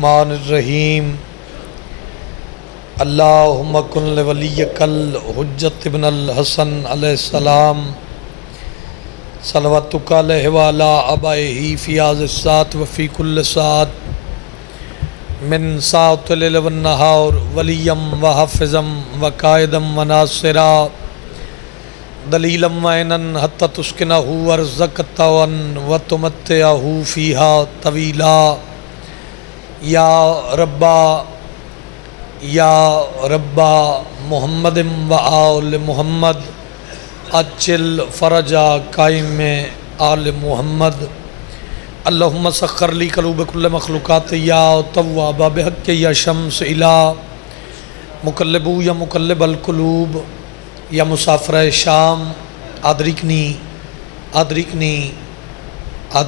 الرحمن الرحیم اللہم کن لولیک الحجت ابن الحسن علیہ السلام صلواتک علیہ وعلا آبائہ فی هذا الساعۃ وفی کل ساعۃ من ساعۃ اللیل والنہار ولیا وحافظا وقائدا وناصرا دلیلا معینا حتی تسکنہ ورزقتا وتمتعہ فیہا طویلا یا ربا محمد و آل محمد اجل فرجا قائم آل محمد اللہم سخر لی قلوب کل مخلوقات یا تواب بحق یا شمس الہ مقلبو یا مقلب القلوب یا مسافر شام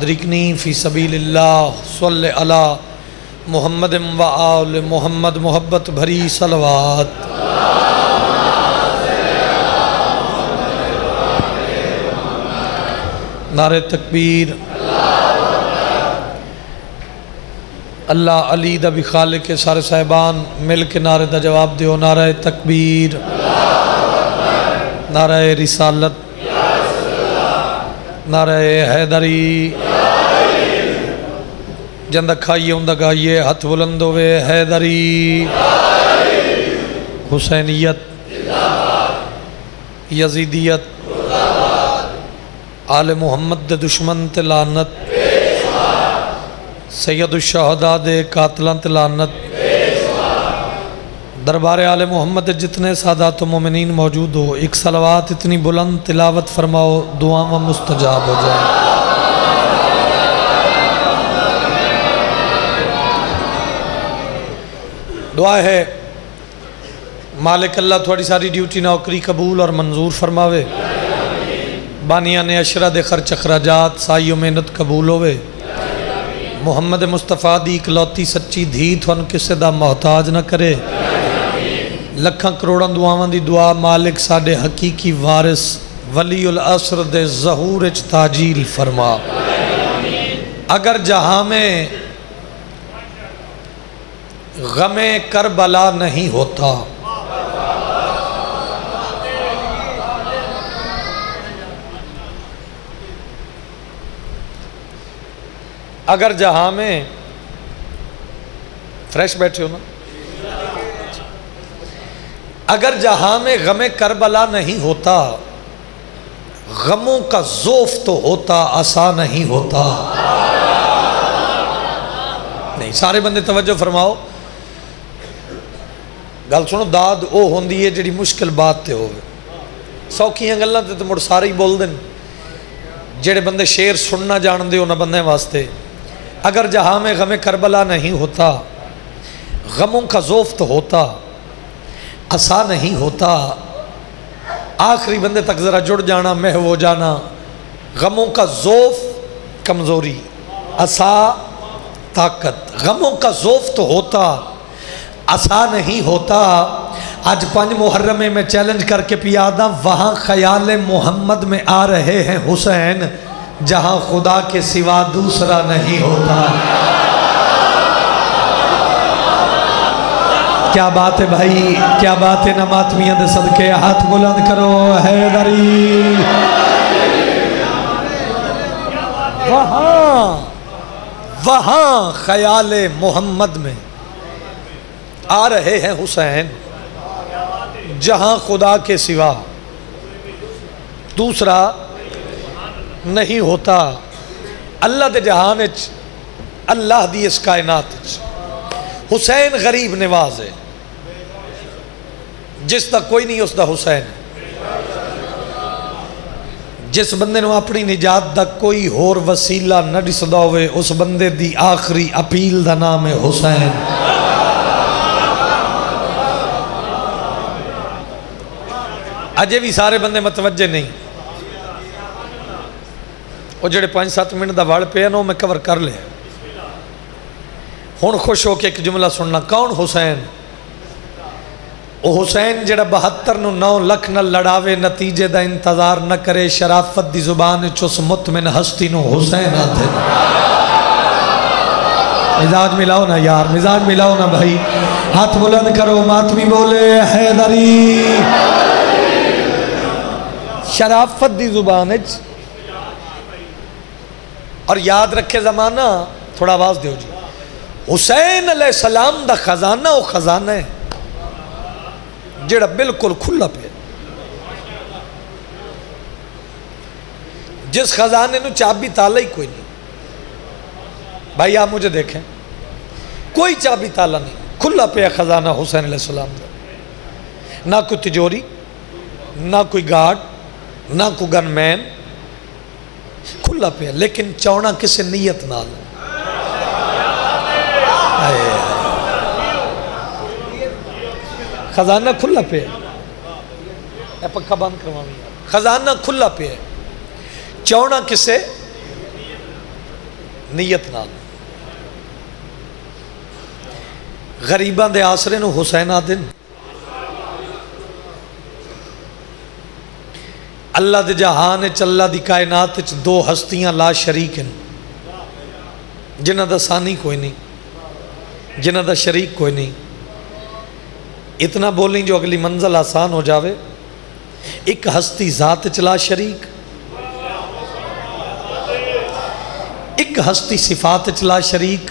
ادرکنی فی سبیل اللہ صلی علی محمد و آل محمد محبت بھری صلوات نعرہ تکبیر اللہ علی دا بھی خالق کے سارے صاحبان مل کے نعرہ دا جواب دیو نعرہ تکبیر نعرہ رسالت نعرہ حیدری جندہ کھائیے اندہ گائیے ہتھ بلند ہوئے حیدری حسینیت یزیدیت آل محمد دے دشمن تے لعنت سید الشہداء دے قاتلان تے لعنت دربار آل محمد جتنے سادات و مومنین موجود ہو ایک صلوات اتنی بلند تلاوت فرماؤ دعاں مستجاب ہو جائے دعا ہے مالک اللہ تھوڑی ساری ڈیوٹی نوکری قبول اور منظور فرماوے بانیان اشرہ دے خرچ اخراجات سائی و محنت قبول ہوئے محمد مصطفیٰ دی اکلوتی سچی دھی تھون کسے دا محتاج نہ کرے لکھاں کروڑاں دعاواں دی دعا مالک ساڑے حقیقی وارث ولی العصر دے ظہور اچ تاجیل فرما اگر جہاں میں غم کربلا نہیں ہوتا اگر جہاں میں فریش بیٹھے ہو نا اگر جہاں میں غم کربلا نہیں ہوتا غموں کا ذوف تو ہوتا عصا نہیں ہوتا نہیں سارے بندے توجہ فرماؤ گل سنو داد او ہوندی ہے جڑی مشکل بات تے ہوئے سوکھیاں گلاں تے تو مڑ سارے ہی بول دیں جڑے بندے شعر سننا جان دے انہاں بندے واسطے اگر جہاں میں غم کربلا نہیں ہوتا غموں کا ذوف تو ہوتا عصا نہیں ہوتا آخری بندے تک ذرا جڑ جانا محو ہو جانا غموں کا ذوف کمزوری عصا طاقت غموں کا ذوف تو ہوتا عصا نہیں ہوتا آج 5 محرم میں چیلنج کر کے پیادہ وہاں خیال محمد میں آ رہے ہیں حسین جہاں خدا کے سوا دوسرا نہیں ہوتا کیا بات ہے بھائی کیا بات ہے نماتمیاں دے صدقے ہاتھ بلند کرو حیدری وہاں خیال محمد میں آ رہے ہیں حسین جہاں خدا کے سوا دوسرا نہیں ہوتا اللہ دے جہان اللہ دی اس کائنات حسین غریب نواز ہے جس دا کوئی نہیں اس دا حسین جس بندے نو اپنی نجات دا کوئی ہور وسیلہ نہ دسدا ہوئے اس بندے دی آخری اپیل دا نام ہے حسین اجے بھی سارے بندے متوجہ نہیں وہ جڑے 5-7 منٹ دا وڑ پہ انہوں میں کور کر لے ہون خوش ہو کے ایک جملہ سننا کون حسین او حسین جڑا 72 لکھ نہ لڑاوے نتیجے دا انتظار نہ کرے شرافت دی زبان چس مطمئن ہستی نو حسین آتے مزاج ملاؤ نا یار، مزاج ملاؤ نا بھائی، ہاتھ بلند کرو، ماتمی بولے حیدری۔ شرافت دی زبان اور یاد رکھے زمانہ، تھوڑا آواز دیو جی، حسین علیہ السلام دا خزانہ وہ خزانہ ہے جڑا بالکل کھلا پہ، جس خزانے نو چابی تالا ہی کوئی نہیں۔ بھائی آپ مجھے دیکھیں، کوئی چابی تالا نہیں، کھلا پہ خزانہ حسین علیہ السلام دا، نہ کوئی تجوری، نہ کوئی گارڈ، نہ کوئی گن مین، کھلا پہ، لیکن چونا کسے نیت نال۔ خزانہ کھلا پہ ہے، پکا بند کروامی، خزانہ کھلا پہ ہے، چونا کسے نیت نال۔ غریبان دے آسرے نو حسین آدن، اللہ دے جہان اچ، اللہ دی کائنات اچ دو ہستیاں لا شریک ہیں، جنہ دا ثانی کوئی نہیں، جنہ دا شریک کوئی نہیں۔ اتنا بولیں جو اگلی منزل آسان ہو جاوے، ایک ہستی ذات اچ لا شریک، ایک ہستی صفات اچ لا شریک۔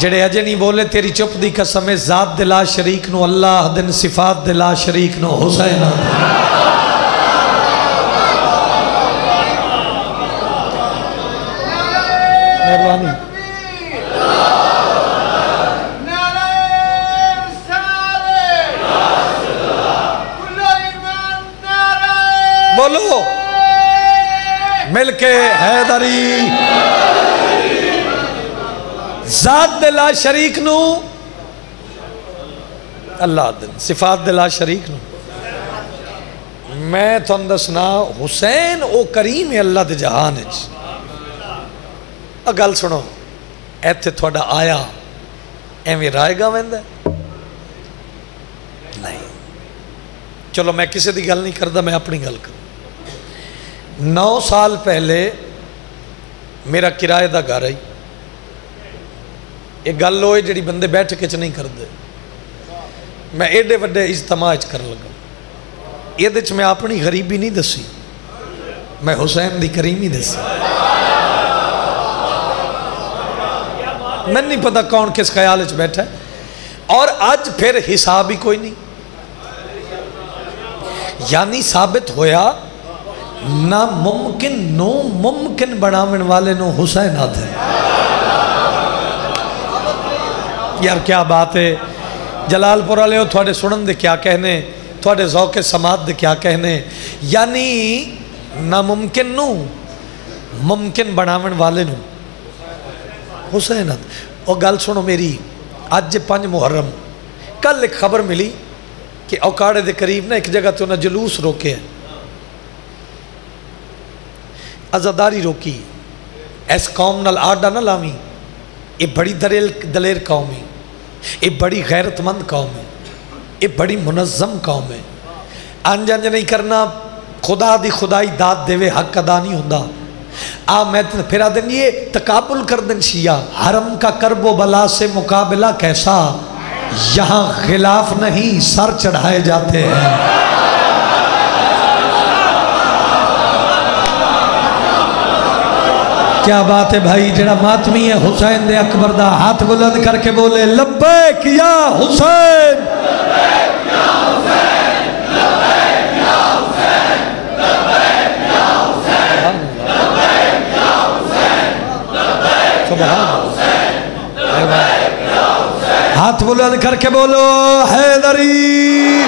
جڑے اجے نہیں بولے تیری چپ دی قسم ذات دے لا شریک نو اللہ دن، صفات دے لا شریک نو حسین آدن۔ مہربانی بولو مل کے حیدری۔ ذات دے لا شریک نو اللہ دن، صفات دے لا شریک نو۔ میں تو اندسنا حسین او کریم ہے اللہ دے جہان اچ۔ گل سنو، ایتھے تھوڑا آیا ایویں رائے گا ویندہ نہیں۔ چلو میں کسی دی گل نہیں کردا، میں اپنی گل کروں۔ 9 سال پہلے میرا کرایہ دا گھر آئی، ایک گل ہوئے جڑی بندے بیٹھ کے نہیں کر دے، میں ایڈے وڈے اجتماع کر لگا، یہ دے میں اپنی غریبی نہیں دسی، میں حسین دی کریمی دسی۔ میں نہیں پتا کون کس خیال اچ بیٹھا ہے، اور آج پھر حساب ہی کوئی نہیں، یعنی ثابت ہویا ناممکن نو ممکن بناون والے نو حسین آدھے۔ یار کیا بات ہے، جلال پورا لے ہو تھوڑے سنن دے کیا کہنے، تھوڑے ذوق سماعت دے کیا کہنے، یعنی ناممکن نو ممکن بناون والے نو حسین آدھے۔ اور گل سنو میری، آج 5 محرم، کل ایک خبر ملی کہ اوکاڑے دے قریب نا ایک جگہ تو انہیں جلوس روکے ہیں، عزاداری روکی، ایس قوم نال آڈا نہ لامی، یہ بڑی دلیر قوم ہے، یہ بڑی غیرت مند قوم ہے، یہ بڑی منظم قوم ہے۔ انج نہیں کرنا، خدا دی خدائی داد دے وے حق ادا نہیں ہوندہ۔ میں پھر آدھیں یہ تقابل کر دن شیعہ، حرم کا کرب و بلا سے مقابلہ کیسا، یہاں غلاف نہیں سر چڑھائے جاتے ہیں۔ کیا بات ہے بھائی، جڑا ماتمی ہے حسین دے اکبر دا، ہاتھ بلند کر کے بولے لبیک یا حسین، لبیک یا حسین، لبیک یا حسین، لبیک یا حسین، لبیک یا حسین، لبیک یا حسین، لبیک یا حسین۔ ہاتھ بلند کر کے بولو حیدری۔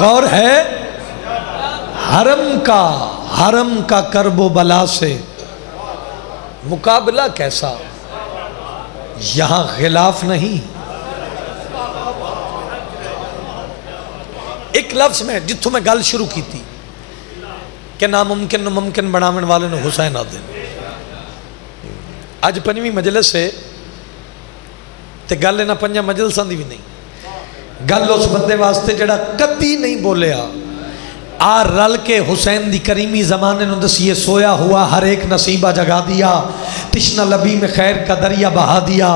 غور ہے حرم کا کرب و بلا سے مقابلہ کیسا، یہاں غلاف نہیں۔ ایک لفظ میں جتوں میں گل شروع کی تھی کہ ناممکن نو ممکن بناون والے نو حسین آدھے، آج 5ویں مجلس ہے تے گل انہاں 5 مجلساں دی بھی نہیں، گل اس بندے واسطے جڑا کدی نہیں بولیا آ رل کے حسین دی کریمی زمانے نو دسیے سویا ہوا ہر ایک نصیبہ جگا دیا، تشنہ لبی میں خیر کا دریا بہا دیا،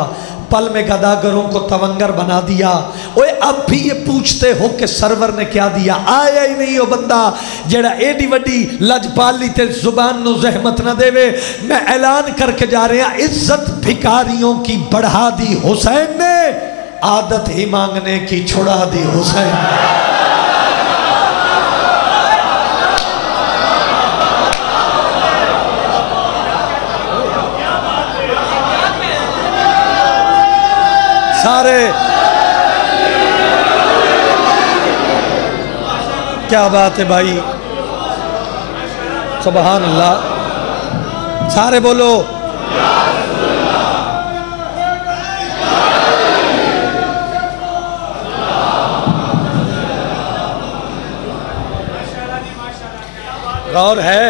پل میں گداگروں کو تونگر بنا دیا۔ اوے اب بھی یہ پوچھتے ہو کہ سرور نے کیا دیا؟ آیا ہی نہیں ہو بندہ جیڑا ایڈی وڈی لجپالی تے زبان نو زحمت نہ دے وے۔ میں اعلان کر کے جا رہے ہیں، عزت بھکاریوں کی بڑھا دی حسین نے، عادت ہی مانگنے کی چھڑا دی حسین نے۔ سارے کیا بات ہے بھائی، سبحان اللہ، سارے بولو غور ہے۔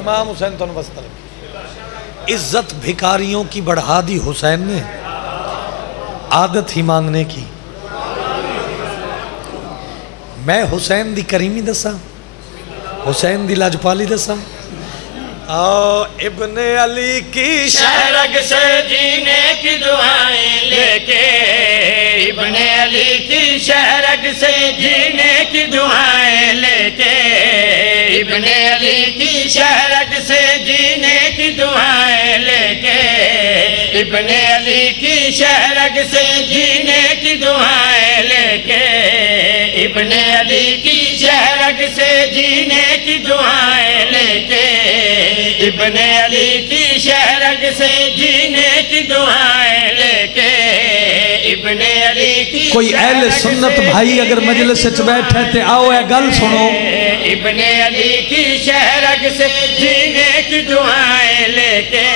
امام حسین تو نوستر عزت بھکاریوں کی بڑھا دی حسین نے، عادت ہی مانگنے کی۔ میں حسین دی کریمی دسا، حسین دی لاجپالی دسا۔ ابن علی کی شہرگ سے جینے کی دعائیں لے کے، ابن علی کی شہرگ سے جینے کی دعائیں لے کے، ابن علی کی شہرگ سے جینے کی دعائیں لے کے، ابن علی کی شہرگ سے جینے کی دعائیں لے کے، ابن علی کی شہرگ سے جینے کی دعائیں لے کے، ابن علی کی شہرگ سے جینے کی دعائیں لے کے، ابن علی کی کوئی اہل سنت بھائی اگر مجلس سے بیٹھے تھے آؤ اے گل سنو۔ ابن علی کی شہرگ سے جینے کی دعائیں لے کے،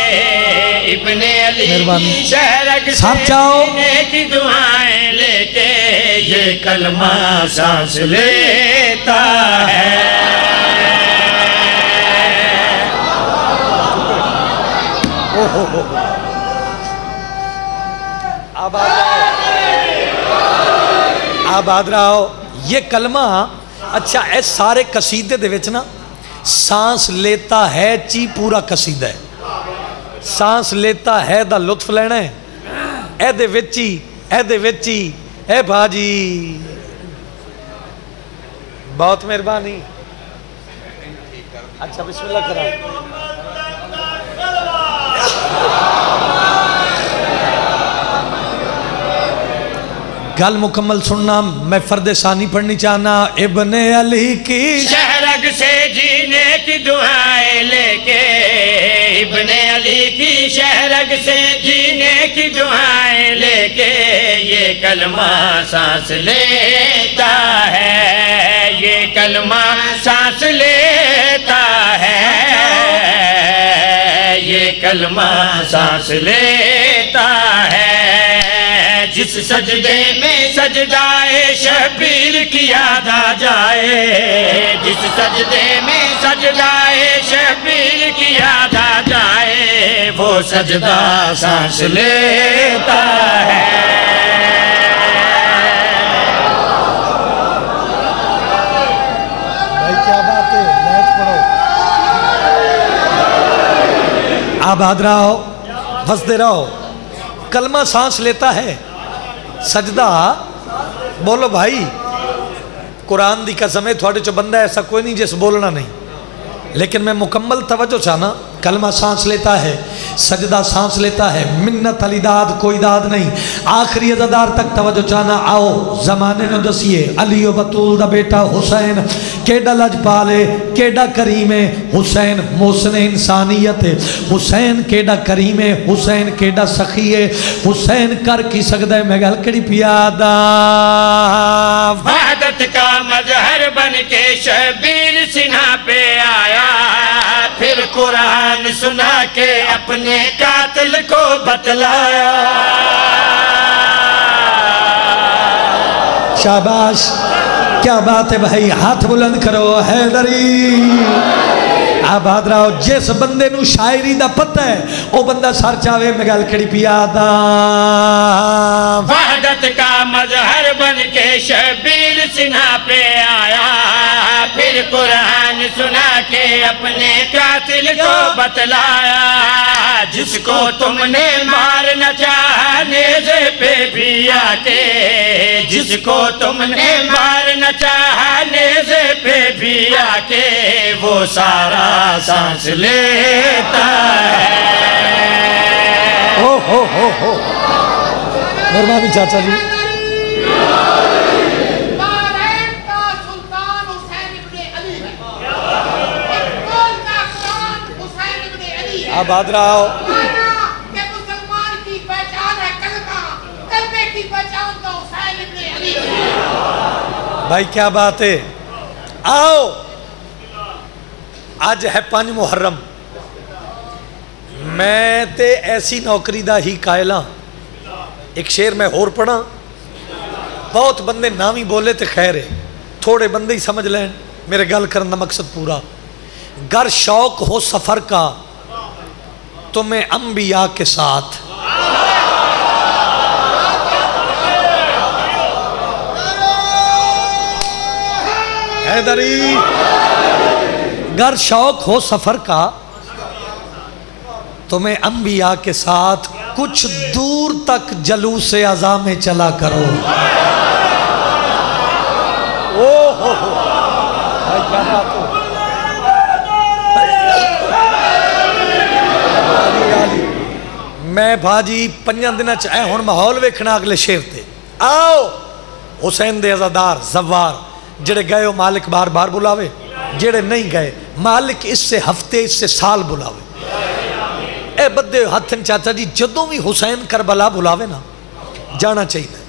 ابن علی کی شہرگ سے جینے کی دعائیں لے کے، یہ کلمہ سانس لیتا ہے۔ آباد رہو۔ یہ کلمہ اچھا اے سارے قصیدے دے وچ نا سانس لیتا ہے چی پورا قصیدہ ہے، سانس لیتا ہے دا لطف لینا ہے، اے دے وچی اے بھاجی بہت مہربانی۔ اچھا بسم اللہ کرام۔ گل مکمل سننا، میں فرد ثانی پڑھنی چاہنا۔ ابن علی کی شہرگ سے جینے کی دعائیں لے کے، ابن علی کی شہرگ سے جینے کی دعائیں لے کے، یہ کلمہ سانس لیتا ہے، یہ کلمہ سانس لیتا ہے، یہ کلمہ سانس لیتا ہے۔ جس سجدے میں سجدائے شبیر کی یاد آ جائے، جس سجدے میں سجدائے شبیر کی یاد آ جائے، وہ سجدہ سانس لیتا ہے۔ بھائی کیا بات ہے، لیٹ پڑھو۔ آباد رہو، وسدے رہو۔ کلمہ سانس لیتا ہے، سجدہ بولو بھائی۔ قرآن دی قسم ہے تھوڑے چو بندہ ایسا کوئی نہیں جس بولنا نہیں، لیکن میں مکمل توجہ چاہنا۔ کلمہ سانس لیتا ہے، سجدہ سانس لیتا ہے، منت علی داد کوئی داد نہیں، آخری عزدار تک توجہ چاہنا۔ آؤ زمانے نے دسیے علی و بطول دا بیٹا حسین کیڈا لجپالے، کیڈا کریمے، حسین محسن انسانیت، حسین کیڈا کریمے، حسین کیڈا سخیے، حسین کر کی سکتا ہے میں گل کڑی پیادا۔ وحدت کا مظہر بن کے شبیر سینہ پہ آیا، پھر قرآن سنا کے اپنے قاتل کو بتلایا۔ شاباش، کیا بات ہے بھائی، ہاتھ بلند کرو حیدری۔ آباد رہو، جس بندے نو شاعری دا پتہ ہے او بندہ سر چاہے میں گل کڑی پیادا۔ وحدت کا مظہر بن کے شبیر سنہا پہ آیا، پھر قرآن سنا کے اپنے قاتل کو بتلایا۔ جس کو تم نے مارنا چاہا نیزے پہ بھی آ کے، جس کو تم نے مارنا چاہا نیزے پہ بھی آ کے، وہ سارا سانس لیتا ہے۔ مہربانی چاچا جی۔ آباد رہو۔ کہ مسلمان کی پہچان ہے کلمہ، کلمے کی پہچان تو حسین ابن علی ہے۔ بھائی کیا بات ہے، آؤ آج ہے 5 محرم، میں تے ایسی نوکری دا ہی قائلاں۔ ایک شعر میں اور پڑھا، بہت بندے نامی بولے تے خیر ہے، تھوڑے بندے ہی سمجھ لیں، میرے گل کرنے دا مقصد پورا۔ گر شوق ہو سفر کا تمہیں انبیاء کے ساتھ، حیدری، گر شوق ہو سفر کا تمہیں انبیاء کے ساتھ، کچھ دور تک جلوس اعضاء میں چلا کرو۔ میں بھاجی 5 دنوں چاہے ہون ماحول ویکھنا اگلے شیر تے آؤ حسین دے عزادار زوار جڑے گئے ہو مالک بار بار بلاوے، جڑے نہیں گئے مالک اس سے ہفتے اس سے سال بلاوے۔ اے بدے ہتھن چاچا جی، جدوں بھی حسین کربلا بلاوے نا جانا چاہیے۔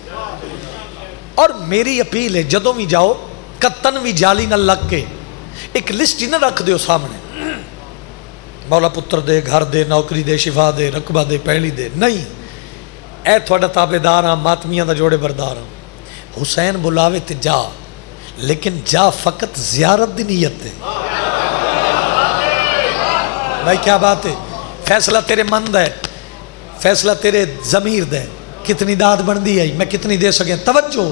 اور میری اپیل ہے جدوں بھی جاؤ کتن بھی جالی نہ لگ کے ایک لسٹ ہی نہ رکھ دیو سامنے، مولا پتر دے، گھر دے، نوکری دے، شفا دے، رقبہ دے، پہلی دے، نہیں۔ اے تھوڑا تابعدار ہاں، ماتمیاں دا جوڑے بردار ہاں۔ حسین بلاوے تے جا، لیکن جا فقط زیارت دی نیت تے۔ بھائی کیا بات ہے، فیصلہ تیرے مند ہے، فیصلہ تیرے ضمیر دے، کتنی داد بندی ہے میں کتنی دے سکیں، توجہ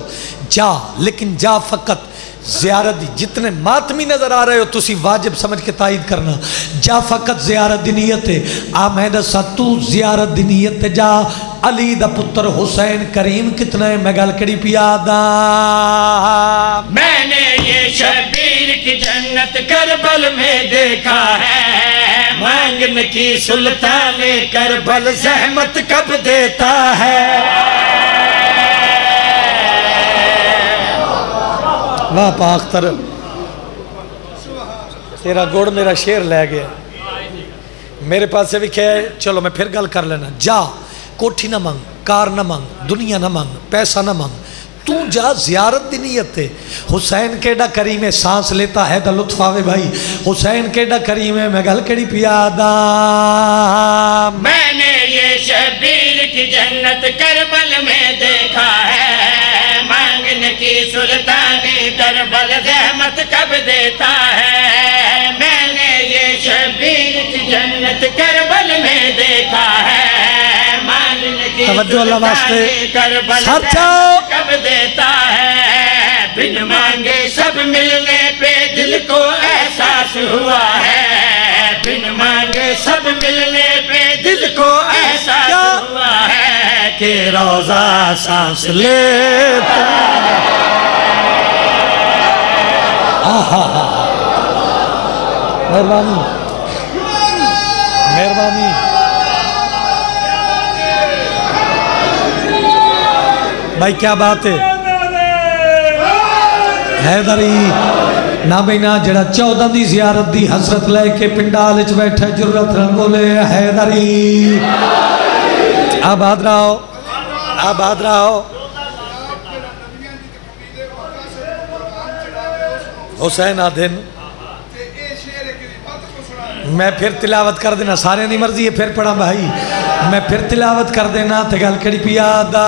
جا، لیکن جا فقط زیارت دی۔ جتنے ماتمی نظر آ رہے ہو تسی واجب سمجھ کے تائید کرنا، جا فقط زیارت دی نیت ہے۔ آمید ساتو زیارت دی نیت ہے، جا علی دا پتر حسین کریم کتنا ہے میں گل کڑی پیادا۔ میں نے یہ شبیر کی جنت کربل میں دیکھا ہے، مانگن کی سلطان کربل زحمت کب دیتا ہے۔ واہ پاختر، تیرا گوڑ میرا شیر لے گیا، میرے پاس سے بھی کہے چلو میں پھر گل کر لینا۔ جا، کوٹھی نہ مانگ، کار نہ مانگ، دنیا نہ مانگ، پیسہ نہ مانگ، تو جا زیارت دی نیت ہے۔ حسین کیڑا کریم ہے، سانس لیتا ہے دا لطف آوے بھائی، حسین کیڑا کریم ہے میں گل کڑی پیادا۔ میں نے یہ شبیر کی جنت کربل میں دیکھا ہے، مانگنے کی سلطانی کربل زحمت کب دیتا ہے۔ میں نے یہ شبیر کی جنت کربل میں دیکھا ہے، مانگنے کی سلطانی کربل زحمت کب دیتا ہے۔ بن مانگے سب ملنے پہ دل کو احساس ہوا ہے، بن مانگے سب ملنے پہ دل کو احساس ہوا ہے کہ روزہ سانس لیتا ہے۔ مہربانی مہربانی، بھائی کیا بات ہے حیدری نہ بینا جڑا 14 دی زیارت دی حسرت لے کے پنڈال چ بیٹھے جرت نہ بولے حیدری۔ آباد رہو آباد رہو۔ حسین آدھن میں پھر تلاوت کر دینا، سارے دی مرضی ہے پھر پڑھا بھائی، میں پھر تلاوت کر دینا تے گل کڑی پیادا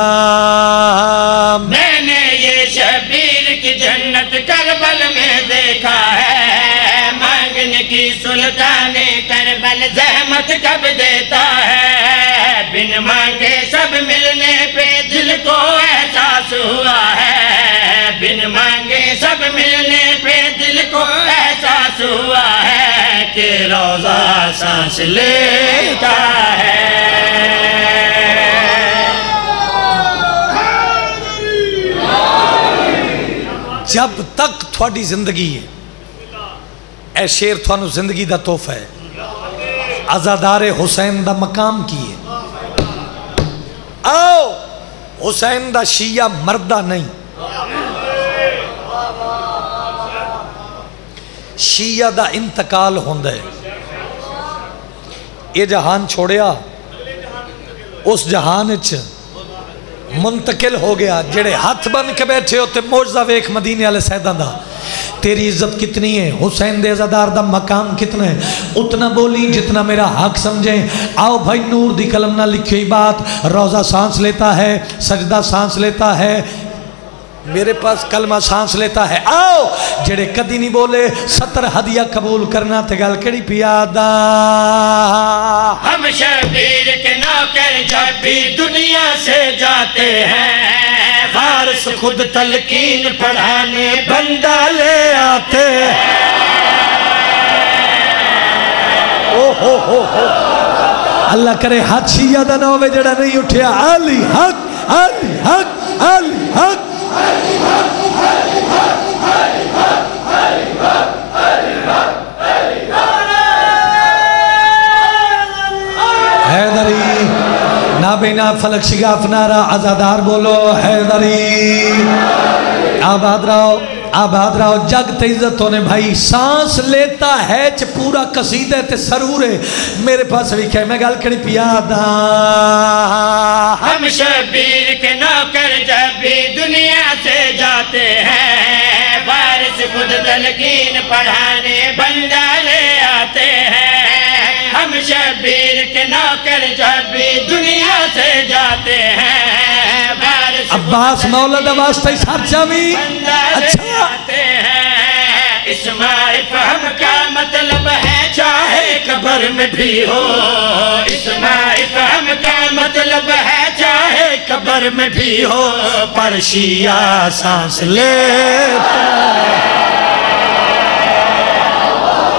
میں نے یہ شبیر کی جنت کربل میں دیکھا ہے، مانگنے کی سلطان کربل زحمت کب دیتا ہے، بن مانگے سب ملنے پہ دل کو احساس ہوا ہے، بن مانگے سب ملنے پہ دل کو احساس ہوا ہے کہ روضہ سانس لیتا ہے۔ جب تک تھوڑی زندگی ہے، اے شیر تھوانو زندگی دا تحفہ ہے، عزادار حسین دا مقام کی ہے۔ آؤ حسین دا شیعہ مردہ نہیں، شیعہ دا انتقال ہوندہ ہے، یہ جہان چھوڑیا اس جہان اچھ منتقل ہو گیا، جڑے ہاتھ بن کے بیٹھے ہوتے موجزہ ویک مدینے علیہ سیدان دا، تیری عزت کتنی ہے، حسین دے عزادار دا مقام کتنا ہے، اتنا بولی جتنا میرا حق سمجھیں۔ آؤ بھائی نور دی کلم نہ لکھی بات، روزہ سانس لیتا ہے، سجدہ سانس لیتا ہے، میرے پاس کلمہ سانس لیتا ہے، آؤ جڑے کدی نہیں بولے 70 ہدیہ قبول کرنا تے گل کڑی پیادا۔ ہم شبیر کے نوکر جب بھی دنیا سے جاتے ہیں، وارث خود تلقین پڑھانے بندہ لے آتے ہیں۔ اللہ کرے ہاتھ شیعہ دا نوے جڑا نہیں اٹھیا، علی حق علی حق علی حق حیدری نابینا فلک شگاف نارا عزادار بولو حیدری آباد رہو جگ تے عزتوں نے بھائی سانس لیتا ہے چھ پورا قصیدہ تے سرور ہے میرے پاس بھی کہے میں گل کڑی پیادا۔ ہم شبیر کے نوکر جب بھی دنیا سے جاتے ہیں، وارث خود تلقین پڑھانے بندہ لے آتے ہیں۔ ہم شبیر کے نوکر جب بھی دنیا سے جاتے ہیں، وارث عباس مولد واسطہ اس ہر جاوی اچھا آتے ہیں۔ اسماعی فہم کا مطلب ہے چاہے قبر میں بھی ہو، اسماعی فہم کا مطلب ہے چاہے قبر میں بھی ہو، پر شیعہ سانس لیتا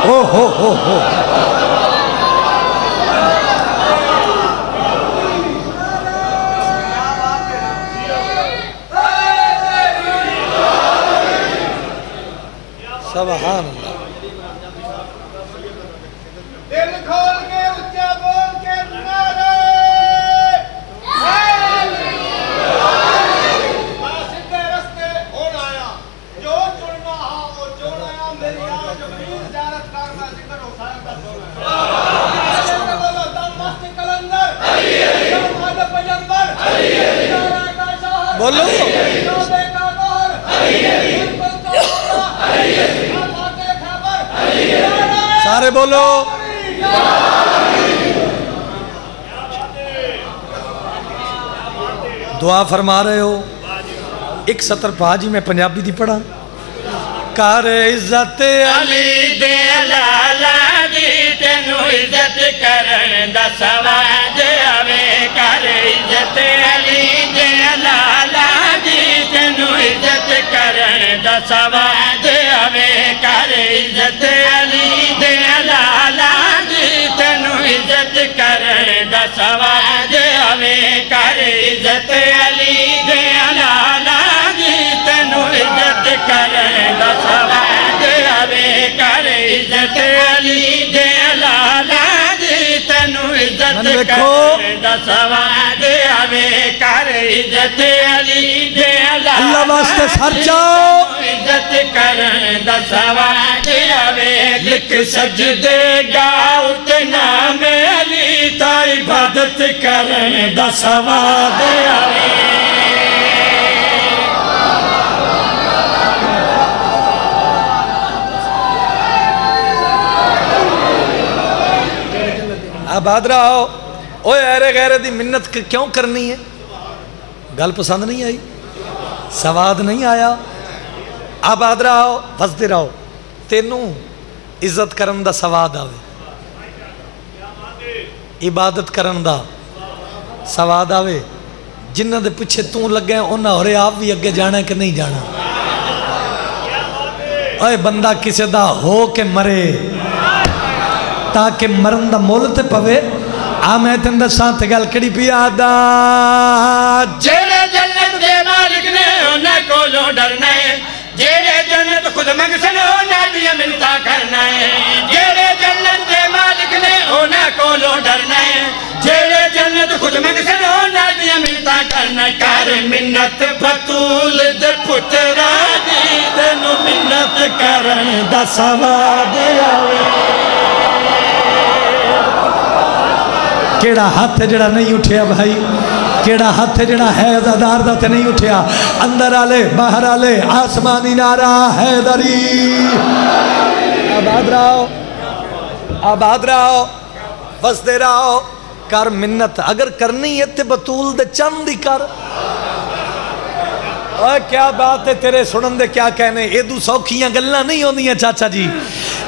او ہو ہو ہو سبحان اللہ۔ دل کھول کے اچھا بول کے نعرہ سدھے رستے ہونا آیا جو چڑنا ہاں وہ چوڑا آیا میری آج امیر زیارت کرنا ذکر حسین کا سونا بولو دم مست کلندر دم حد پیغمبر نعرہ کا شہر بولو نعرہ کا گوھر سارے بولو دعا فرما رہے ہو۔ ایک سطر پا جی میں پنجابی دی پڑھا، کار عزت علی دے لالا دی تینو عزت کرن دا سواد آوے، کر عزت علی دے لالا دی تینو عزت کرن دا سواد آوے، کر عزت علی دے لالا دی تینو عزت کرن دا سواد آوے، کر عزت علی دے لالا دی تینو عزت کرن دا سواد آوے، کر عزت علی دے لالا دی تینو عزت کرن دا سواد آوے، کر عزت علی دے لالا اللہ واسطے سر جاؤ عزت کرن دا سواد آوے، لکھ سجدے گاؤت نام علی تا عبادت کرن دا سواد آوے۔ آباد رہو اوے ایرے غیرے دی منت کیوں کرنی ہے گل پسند نہیں آئی سواد نہیں آیا آباد رہو وسدے رہو تینوں عزت کرن دا سواد آوے عبادت کرن دا سواد آوے جنہ دے پچھے توں لگ گئے انہاں اور آپ بھی اگے جانا ہے کہ نہیں جانا اے بندہ کسے دا ہو کے مرے تاکہ مرن دا مولت پوے آمیں تندہ ساتھ گل کڑی پیادا جیڑے جنت دے مالک نے انہاں کو لو ڈرنا ہے جیڑے جنت خود مقصد انہاں دیا ملتا کرنا ہے جیڑے جنت دے مالک نے انہاں کو لو ڈرنا ہے جیڑے جنت خود مقصد انہاں دیا ملتا کرنا کر منت بطول دے پترا دی دنو منت کرن دا سواد آوے کیڑا ہاتھ جڑا نہیں اٹھیا بھائی کیڑا ہاتھ جڑا حیدار دا تے نہیں اٹھیا اندر آلے باہر آلے آسمانی نعرہ حیدری آباد رہو وسدے رہو کر منت اگر کرنی ہے تے بطول دے چند ہی کر اوہ کیا بات ہے تیرے سنن دے کیا کہنے ایدو سوکھیاں گلنا نہیں ہوندی ہیں چاچا جی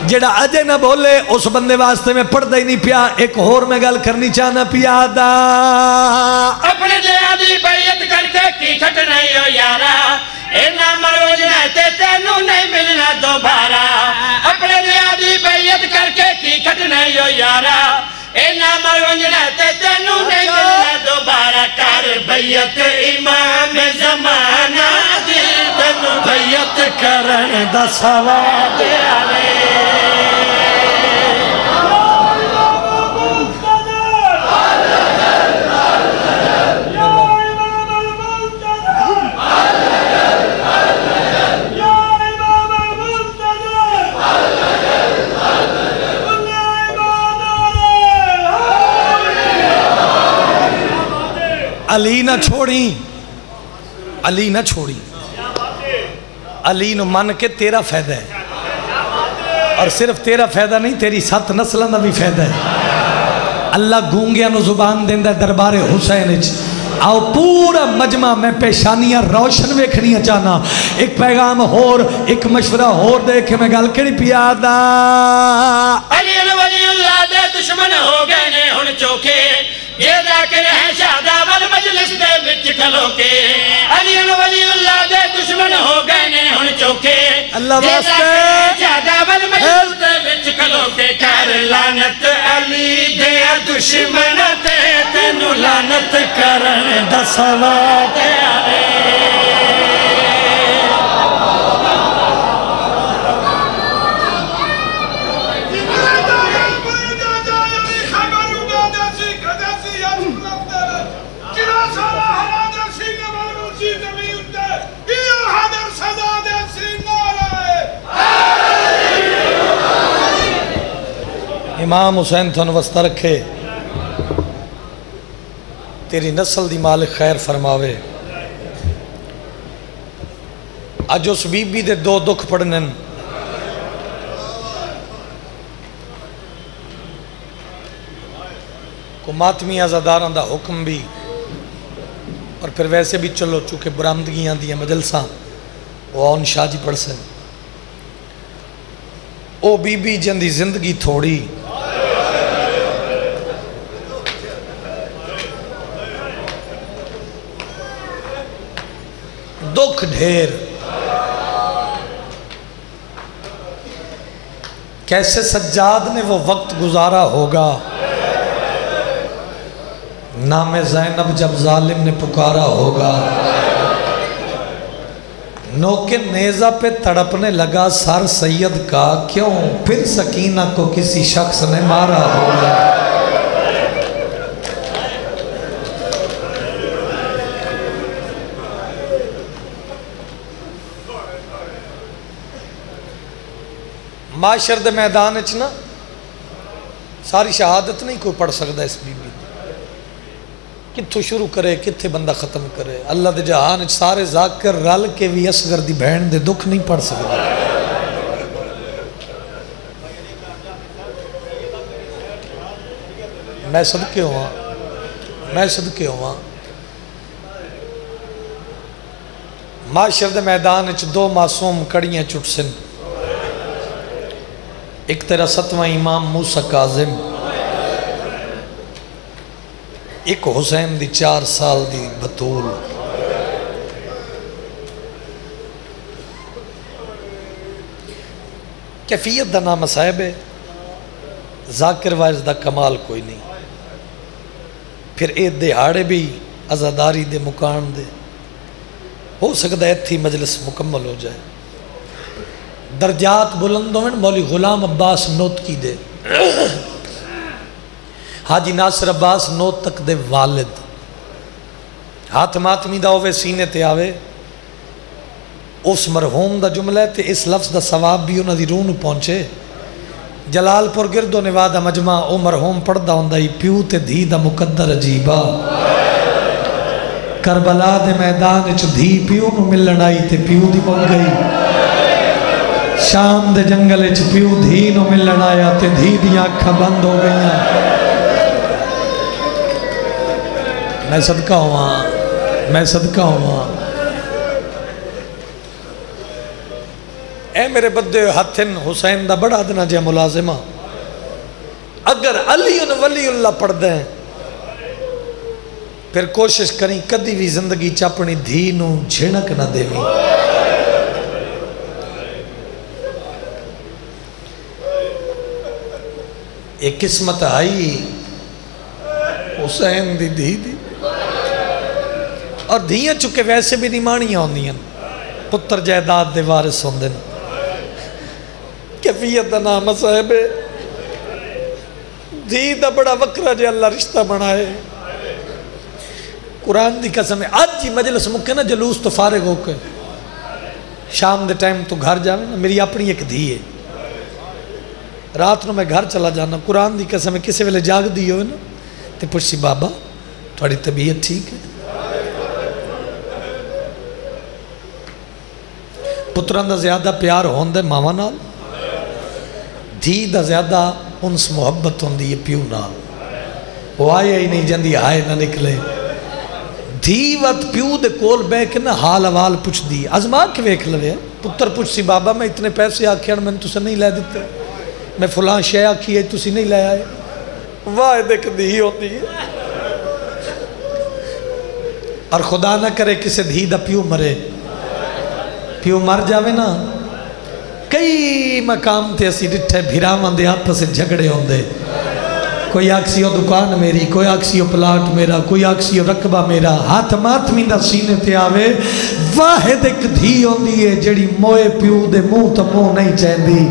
جڑا اجے نہ بولے اس بندے واسطے میں پڑھ دے نہیں پیا ایک اور میں گل کرنی چاہنا پیا دا اپنے جہاں دی بیعت کر کے کی کھٹ نہیں ہو یارا اینا مروج رہتے تینوں نہیں ملنا دوبارہ اپنے جہاں دی بیعت کر کے کی کھٹ نہیں ہو یارا اینا مروج رہتے تینوں نہیں ملنا دوبارہ کر بیعت امام زمانہ دی تینوں بیعت کرن دا سواد آلے علی نہ چھوڑی علی نہ چھوڑی علی نہ من کے تیرا فائدہ ہے اور صرف تیرا فائدہ نہیں تیری 7 نسلوں دا بھی فائدہ ہے اللہ گونگیاں نو زبان دیندہ دربار حسین آؤ پورا مجمع میں پیشانیاں روشن ویکھنیاں چاہنا ایک پیغام ہور ایک مشورہ ہور دیکھے میں گل کری پیادا علی ولی اللہ دے دشمن ہو گئے نے ہن چوکے یہ ذاکر ہے شہدہ والمجلس دے وچ کھلو کے علی ولی اللہ دے دشمن ہو گئے نے ہن چوکے اللہ یہ واسطے ذاکر ہے شہدہ والمجلس دے وچ کھلو کے کر لعنت علی دے دشمن تے تینو لعنت کرن دا سواد آوے امام حسین تھن وسطہ رکھے تیری نسل دی مالک خیر فرماوے آج اس بی بی دے 2 دکھ پڑھنن کو ماتمی آزاداران دا حکم بھی اور پھر ویسے بھی چلو چونکہ برامدگیاں دیا مجلساں وہ آن شاہ جی پڑھ سن او بی بی جن دی زندگی تھوڑی دکھ ڈھیر کیسے سجاد نے وہ وقت گزارا ہوگا نام زینب جب ظالم نے پکارا ہوگا نوکے نیزہ پہ تڑپنے لگا سر سید کا کیوں پھر سکینہ کو کسی شخص نے مارا ہوگا معاشر دے میدان اچنا ساری شہادت نہیں کوئی پڑھ سکتا اس بی بی کتھو شروع کرے کتھے بندہ ختم کرے اللہ دے جہان سارے ذاکر رل کے بھی اصغر دی بہن دے دکھ نہیں پڑھ سکتا میں صدقے ہوا معاشر دے میدان وچ دو معصوم کڑیاں چٹ سن، ایک تیرا 7واں امام موسیٰ کاظم، ایک حسین دی 4 سال دی بطول۔ کیفیت دا نام صاحب ہے، ذاکر وائز دا کمال کوئی نہیں، پھر اے دہاڑے بھی عزاداری دے مکان دے، ہو سکتا ہے تھی مجلس مکمل ہو جائے۔ درجات بلندوں میں مولی غلام عباس نوت کی دے، حاجی ناصر عباس نوت تک دے والد، ہاتھ ماتمی دا ہوئے سینے تے آوے، اس مرحوم دا جملہ تے اس لفظ دا ثواب بھی انہاں دی روح نو پہنچے۔ جلال پور گرد و نوادہ مجمع او مرحوم پڑھدا ہوندائی، پیو تے دھی دا مقدر عجیبا، کربلا دے میدان وچ دھی پیو نو ملن آئی تے پیو دی مک گئی، شام دے جنگل وچ پیو دھی نو ملن آیا تے دھی دی آنکھاں بند ہو گئیاں۔ میں صدقہ ہوا اے میرے بدے ہاتھن حسین دا بڑا ادنا جے ملازمہ، اگر علی ولی اللہ پڑھ دیں پھر کوشش کریں کدی بھی زندگی چاپنی دھی نو جھنک نہ دے میں۔ ایک قسمت آئی حسین دی دھی دی، اور دھیاں چکے ویسے بھی نہیں مانیاں ہوندی ہیں، پتر جائیداد دے وارث ہوندے ہیں۔ کیفیت دا نام صاحب ہے، دھی دا بڑا وکرا جے اللہ رشتہ بنائے۔ قرآن دی قسم ہے، آج جی مجلس مکے نا جلوس تو فارغ ہو کے شام دے ٹائم تو گھر جاوے نا، میری اپنی ایک دھی ہے، رات نو میں گھر چلا جانا، قرآن دی قسم ہے کسے ویلے جاگ دی ہوئے نا تے پوچھسی بابا تھوڑی طبیعت ٹھیک ہے؟ پتران دا زیادہ پیار ہوندے ماما نال، دھی دا زیادہ انس محبت ہوندی ہے پیو نال، وہ آئے ہی نہیں جاندی آئے نہ نکلے۔ دھی وقت پیو دے کول بے کے نا حال حوال پوچھ دی، ازما کے ویکھ لوے، پتر پوچھ سی بابا میں اتنے پیسے آکھے میں نے تسے نہیں لے دیتے، میں فلاں شے آکھی ہے تسی نہیں لے آئے، واہ دیکھ دھی ہوتی ہے۔ اور خدا نہ کرے کسے دھی دا پیو مرے، پیو مر جاوے نا، کئی مقام تے اسی ڈٹھے بھیراواں دے آپس سے جھگڑے ہوندے، کوئی آکسیو دکان میری، کوئی آکسیو پلاٹ میرا، کوئی آکسیو رقبہ میرا، ہاتھ ماتمی دا سینے تے آوے، واحد ایک دھی ہوندی ہے جڑی موئے پیو دے منہ تو منہ نہیں چاہندی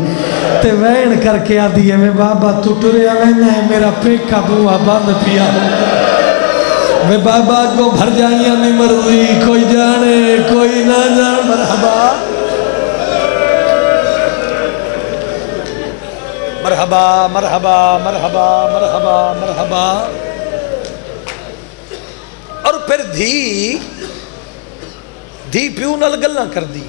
تے وین کر کے آدھی ہے میں بابا تو ٹرے آوینا ہے میرا پیکا بوا بند پیا ہوتا، میں بابا کو بھر جائیاں نہیں مرضی، کوئی جانے کوئی نہ جان، مرحبا مرحبا مرحبا مرحبا مرحبا مرحبا۔ اور پھر دھی پیو نال گلاں کر دی،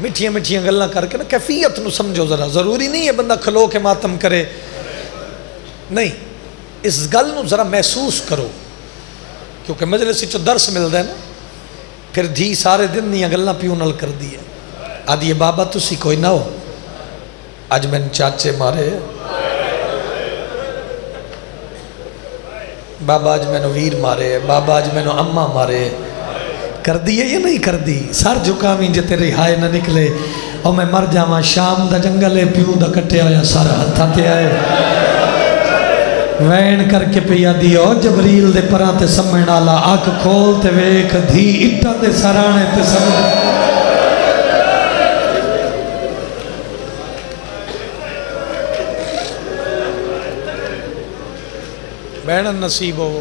مٹھیاں مٹھیاں گلاں کر کے نا کیفیت نو سمجھو ذرا، ضروری نہیں ہے بندہ کھلو کے ماتم کرے، نہیں اس گل نو ذرا محسوس کرو، کیونکہ مجلس چو درس ملتا ہے نا۔ پھر دھی سارے دن دیاں گلاں پیو نال کر دی ہے، آدھی ہے بابا تسی کوئی نہ ہو، آج میں نے چاچے مارے، بابا آج میں نے ویر مارے، بابا آج میں نے اممہ مارے، کر دی ہے یا نہیں کر دی؟ سر جھکاویں جے تیرے ہائے نہ نکلے، اور میں مر جاواں شام دا جنگل ہے پیو دا کٹے آیا سارا ہتھا تے آئے، وین کر کے پیا دیو جبریل دے پران تے سمجھ نالا، آنکھ کھول تے ویک دھی اٹھا دے سرانے تے سمجھ۔ بینن نصیب ہو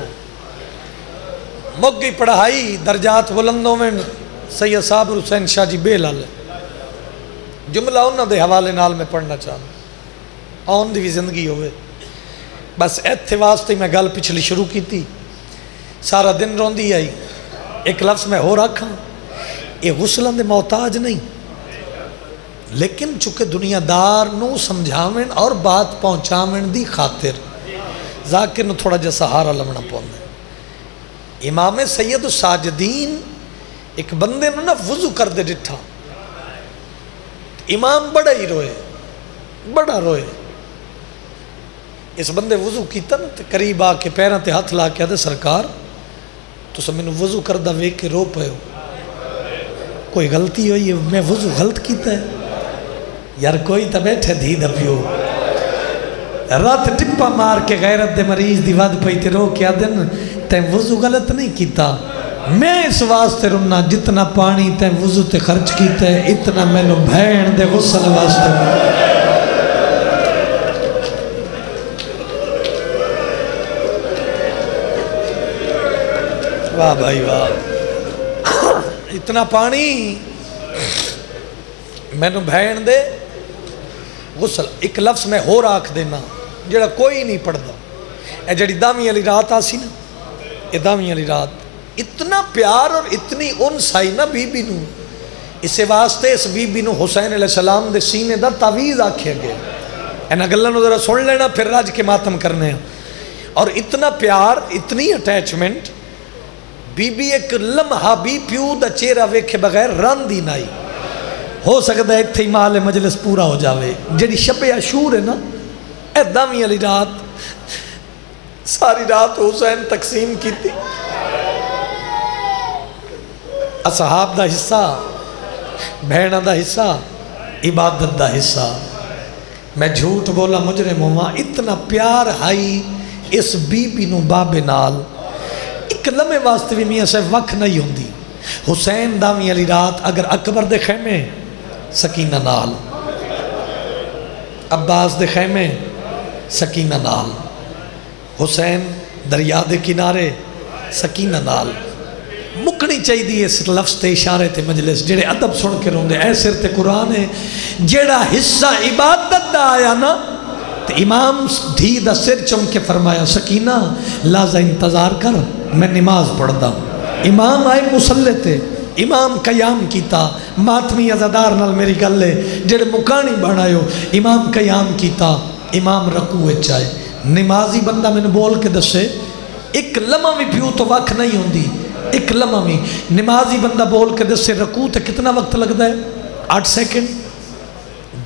مک گئی پڑھائی، درجات بلندوں میں سید صابر حسین شاہ جی بے لال، جملہ انہوں دے حوالے نال میں پڑھنا چاہتا آن دی بھی زندگی ہوئے، بس ایتھے واسطے میں گل پچھلی شروع کی تھی، سارا دن روندی آئی، ایک لفظ میں ہو رکھا، یہ غسلان دے محتاج نہیں، لیکن چونکہ دنیا دار نو سمجھاویں اور بات پہنچاویں دی خاطر ذاکر نو تھوڑا جا سہارا لمنا پوندا ہے۔ امام سید الساجدین ایک بندے نو نا وضو کر دے ڈٹھا، امام بڑا ہی روئے، بڑا روئے۔ اس بندے وضو کیتا نا تے قریب آ کے پیروں تے ہاتھ لا کے آدھے سرکار تو سب میں وضو کردہ ویک کے رو پے ہو، کوئی غلطی ہوئی ہے، میں وضو غلط کیتا ہے یار، کوئی تا بیٹھے دھی دھپیو رات ٹپا مار کے غیرت دے مریض دی ود پئی تے رو کے آدھن تیں وضو غلط نہیں کیتا، میں اس واسطے رنا جتنا پانی تیں وضو تے خرچ کیتا ہے اتنا میں نو بھین دے غسل واسطے۔ واہ بھائی واہ، اتنا پانی میں نو بھین دے غسل۔ ایک لفظ میں ہو راکھ دینا جڑا کوئی نہیں پڑھدا، اے جڑی دامی علی رات آسی نا، یہ دامی علی رات اتنا پیار اور اتنی انس آئی نا بی بی نو، اسے واسطے اس بی بی نو حسین علیہ السلام دے سینے دا تعویذ آکھیا گیا۔ اینا گلہ نو ذرا سن لینا پھر راج کے ماتم کرنے ہیں۔ اور اتنا پیار، اتنی اٹیچمنٹ، بی بی ایک لمحہ بی پیو دا چہرہ ویکھے بغیر راندی نائی۔ ہو سکتا ہے اتھے مال مجلس پورا ہو جاوے، جڑی شب عاشور ہے نا، اے دامی علی رات ساری رات حسین تقسیم کی تھی، اصحاب دا حصہ، بہنہ دا حصہ، عبادت دا حصہ۔ میں جھوٹ بولا مجرم ہوا، اتنا پیار ہائی اس بی بی نو باب نال، ایک لمحے واسطے بھی میاں سے وقت نہیں ہوندی۔ حسین دامی علی رات اگر اکبر دے خیمے سکینہ نال، عباس دے خیمے سکینہ نال، حسین دریا دے کنارے سکینہ نال۔ مکنی چاہی دی اس لفظ تے اشارے تے مجلس جڑے ادب سن کے روندے، اے سر تے قرآن ہے جڑا حصہ عبادت دا آیا نا، تے امام دھی دا سر چم کے فرمایا سکینہ لازہ انتظار کر میں نماز پڑھ دا۔ امام آئے مسلح تے، امام قیام کیتا، ماتمی عزادار نال میری گلے جڑے مکانی بنایو، امام قیام کیتا، امام رکوع چاہے۔ نمازی بندہ میں نے بول کے دسے ایک لمحہ بھی پیو تو وقت نہیں ہوندی، ایک لمحہ بھی نمازی بندہ بول کے دسے رکوع تے کتنا وقت لگتا ہے؟ 8 سیکنڈ،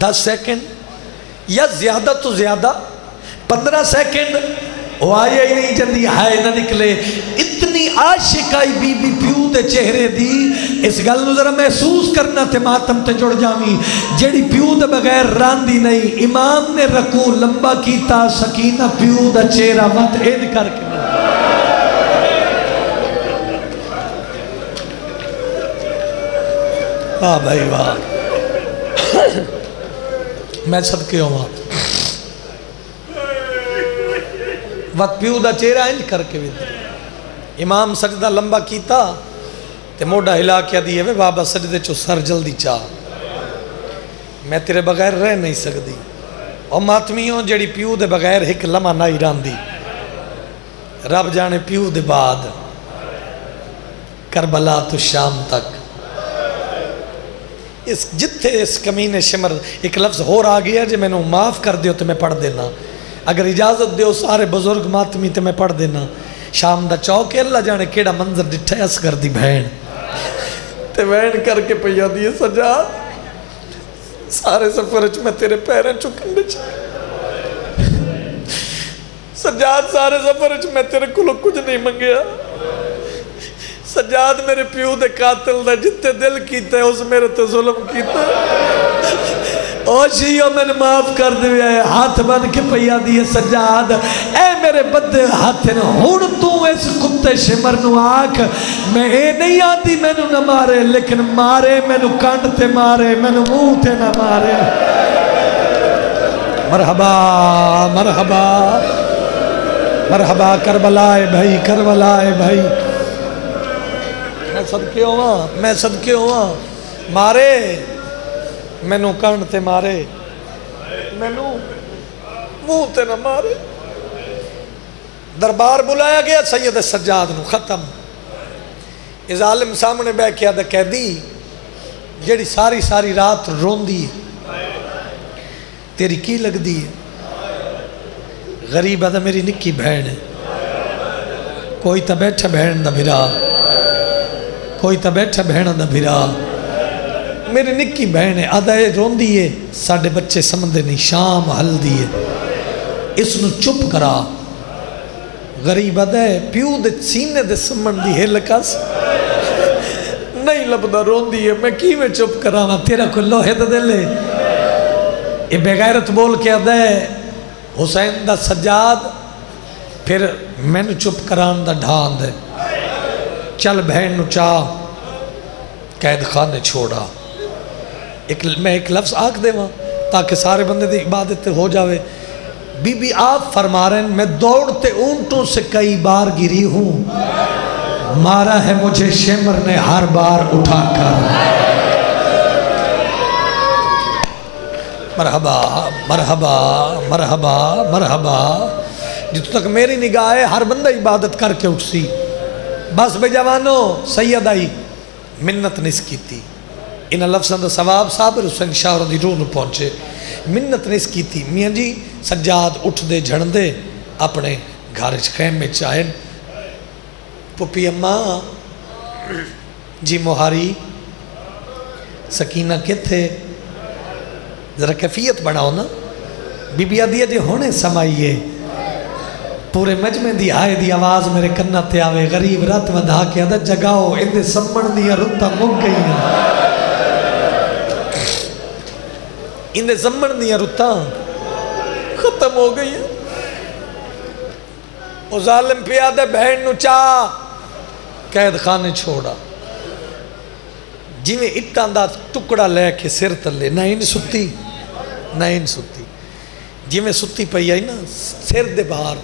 10 سیکنڈ یا زیادہ تو زیادہ 15 سیکنڈ، وہ آیا ہی نہیں جندی ہائے نہ نکلے۔ اتنی عاشقائی بی بی پیو دے چہرے دی، اس گل نو ذرا محسوس کرنا تے ماتم تے جڑ جاویں، جڑی پیو دے بغیر راندی نہیں۔ امام نے رکوع لمبا کیتا، سکینہ پیو دا چہرہ مت این کر کے واہ بھائی واہ، میں صدقے ہوا وقت پیو دا چہرہ انج کر کے بھی دی۔ امام سجدہ لمبا کیتا تے موڑا ہلا کیا دیئے وے بابا سجدے چو سر جلدی چاہ، میں تیرے بغیر رہ نہیں سکتی۔ اور ماتمیوں جڑی پیو دے بغیر ایک لمحہ نہ ایران دی، رب جانے پیو دے بعد کربلا تو شام تک اس جتھے اس کمینے شمر ایک لفظ ہو رہا گیا جے میں نے معاف کر دیو تو میں پڑھ دینا، اگر اجازت دیو سارے بزرگ ماتمی تو میں پڑھ دینا۔ شام دا چوک اللہ جانے کیڑا منظر ڈٹھا ہے، اسگر دی بہن تے بہن کر کے پیا دیئے سجاد سارے سفرچ میں تیرے پیریں چکن دے چاہے، سجاد سارے سفرچ میں تیرے کلو کچھ نہیں منگیا، سجاد میرے پیو دے قاتل دا جتے دل کیتا ہے اس میرے تے ظلم کیتا ہے، او شیعہ میں نے معاف کر دیا ہے۔ ہاتھ بن کے پیا دیئے سجاد اے میرے بدے ہاتھ نے ہون تو اس کتے شمر نو آکھ میں اے نہیں آتی میں نو نہ مارے، لیکن مارے میں نو کانڈ تے مارے میں نو منہ تے نہ مارے۔ مرحبا مرحبا مرحبا کربلائے بھائی، کربلائے بھائی، میں صدقے ہوا مارے میں نو کانڈ تے مارے میں نو منہ تے نہ مارے۔ دربار بلایا گیا سید سجاد نو، ختم۔ اس عالم سامنے بے کیا دا کہہ دی جیڑی ساری ساری رات رون دی تیری کی لگ دی غریب ہے میری نکی بہن ہے کوئی تا بیٹھا بہن دا بھرا کوئی تا بیٹھا بہن دا بھرا میری نکی بہن ہے آدھا ہے رون دیئے ساڑھے بچے سمندے نہیں شام حل دیئے اس نو چپ کرا غریب آدھا ہے پیو دے سینے دے سمن دی ہے لکاس نہیں لبدا رون دیئے میں کی میں چپ کرا تیرا کوئی لوہے دے لے یہ بے غیرت بول کے آدھا ہے حسین دا سجاد پھر میں نے چپ کران دا ڈھان دے چل بہن نو چاہ قید خانے چھوڑا میں ایک لفظ آکھ دے وہاں تاکہ سارے بندے دی عبادت ہو جاوے بی بی آپ فرما رہے ہیں میں دوڑتے اونٹوں سے کئی بار گری ہوں مارا ہے مجھے شمر نے ہر بار اٹھا کر مرحبا مرحبا مرحبا مرحبا جتوں تک میری نگاہ ہے ہر بندہ عبادت کر کے اٹھ سی بس بے جوانو سید آئی منت نس کی تھی انہا لفظاں دا ثواب صابر حسین شاہ دی روح نو پہنچے منت نس کی تھی میاں جی سجاد اٹھ دے جھڑ دے اپنے گھارج خیم میں چاہیں پپی اماں جی مہاری سکینہ کے تھے ذرا کیفیت بڑھاؤ نا بی بی آدھیا جی ہونے سمائیے پورے مجمع دی آئے دی آواز میرے کنہ تے آوے غریب رات ودھا کے آدھا جگاؤ اندے سمن دیا رتا مک گئی ہیں اندے سمن دیا رتا ختم ہو گئی ہیں وہ ظالم پہ آدھے بہن نو چاہ قید خانے چھوڑا جی میں اٹھان دا ٹکڑا لے کے سر تلے نہ ان ستی نہ ان ستی جی میں ستی پہی آئی نا سر دے باہر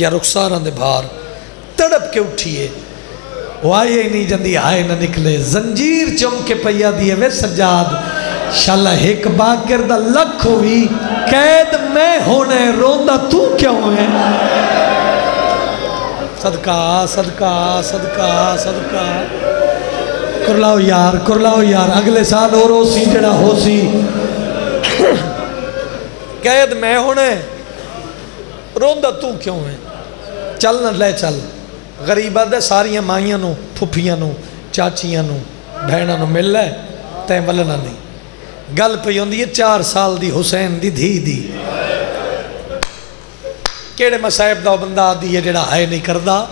یا رخساران دے باہر تڑپ کے اٹھئے وہ آئے ہی نہیں جندی آئے نہ نکلے زنجیر چم کے پہیا دیئے وے سجاد شاللہ ایک باکر دا لکھ ہوئی قید میں ہونے روندہ تو کیوں ہے صدقہ صدقہ صدقہ صدقہ کرلاؤ یار اگلے سال اور ہو سی جڑا ہو سی قید میں ہونے روندہ تو کیوں ہے چل نہ لے چل غریبہ دے ساریاں مائیاں نو پھپیاں نو چاچیاں نو بہنہ نو مل لے تین ولنہ نہیں گل پہ ہوندی ہے 4 سال دی حسین دی دھی دی کیڑے مسائب دا بندہ دی ہے جڑا آئے نہیں کردہ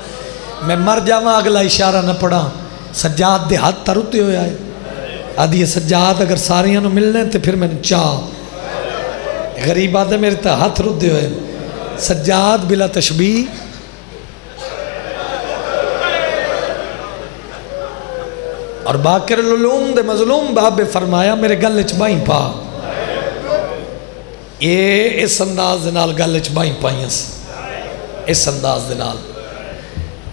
میں مر جاواں اگلا اشارہ نہ پڑھا سجاد دے ہاتھ ترتے ہوئے آئے آدھی ہے سجاد اگر ساریاں نو ملنے تو پھر میں نے چاہ غریب آدھے میرے تا ہاتھ ردے ہوئے سجاد بلا تشبیح اور باکر العلوم دے مظلوم باب فرمایا میرے گلچ بائیں پا یہ اس انداز دنال گلچ بائیں پائیں اس انداز دنال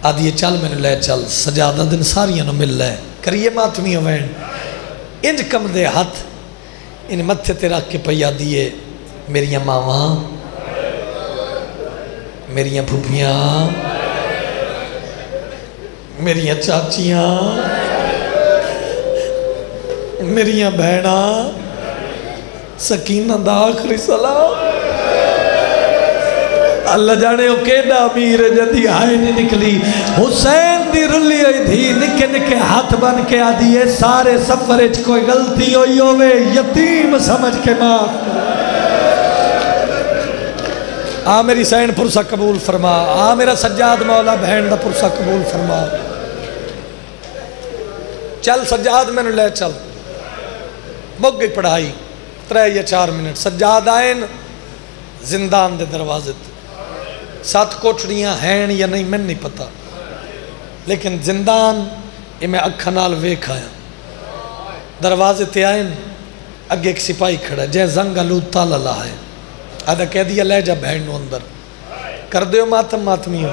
آدھی چل میں نے لے چل سجادہ دن ساریاں نو مل لے کریے ماتمی ہوئین انج کم دے ہاتھ ان متھے تے رکھ کے پیا دیئے میریاں ماواں میریاں پھوپیاں میریاں چاچیاں میریاں بہنہ سکینہ دا آخری سلام اللہ جانے ہو کیڑا امیر جدی آئے نہیں نکلی حسین دی رلی ہوئی تھی نکے نکے ہاتھ بن کے آدھی سارے سفرج کوئی غلطی ہوئی ہوئے یتیم سمجھ کے معاف آ میری سین پرسہ قبول فرما آ میرا سجاد مولا بہن دا پرسہ قبول فرما چل سجاد میں نے لے چل مک گئی پڑھائی 3 یا 4 منٹ سجاد آئین زندان دے دروازے 7 کوٹڑیاں ہیں یا نہیں میں نہیں پتا لیکن زندان یہ میں اکھنال ویکھ آیا دروازے تے آئین اگے ایک سپاہی کھڑا جے زنگ آلود تالا لاہے آدھا کہہ دیا لے جا بہن نو اندر کر دیو ماتم ماتمی ہو